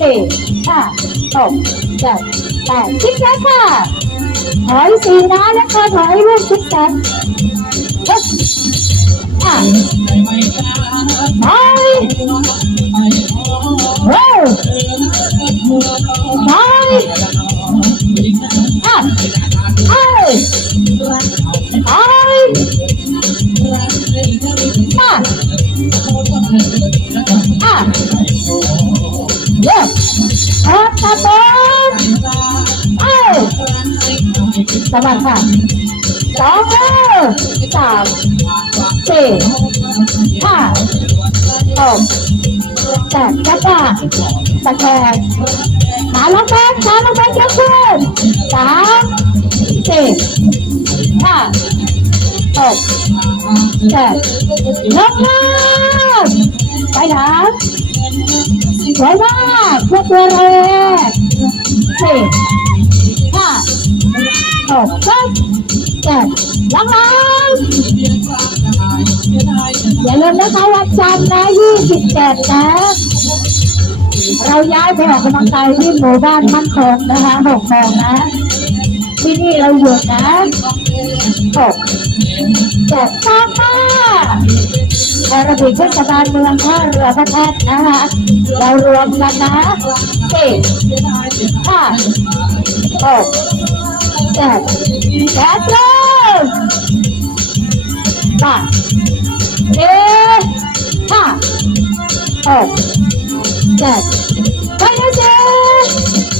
สี่ห้าหกเจ็ดแปดชิดแล้วค่ะถอยสี่นะแล้วก็ถอยลูกชิดกันฮึบอะถอยเร็วถอยอะเอ้ยถอยมาอะ เย้เออตะโกนเอ้ยสวัสดีค่ะสองสามสี่ห้าหกแปดกระดาษตะแคงขาลงไปขาลงไปยกขึ้นสามสี่ห้าหกเจ็ดลงมาไปหา สวยมากพื่อตัวเราเองสี่ห้าหกเจ็ดเจ็ดลงมาอย่าลืมนะคะวันจันทร์นะ27นะเราย้ายไปออกกำลังกายที่หมู่บ้านมั่นคงนะคะหกโมงนะ ที่นี่เราหยุดนะหกเจ็ดสามห้า แอโรบิกเทศบาลเมืองท่าเรือพระแท่นนะคะเรารวมกันนะสี่ห้าหกเจ็ดแปดเลยมาสี่ห้าหกเจ็ดไปนะเจ็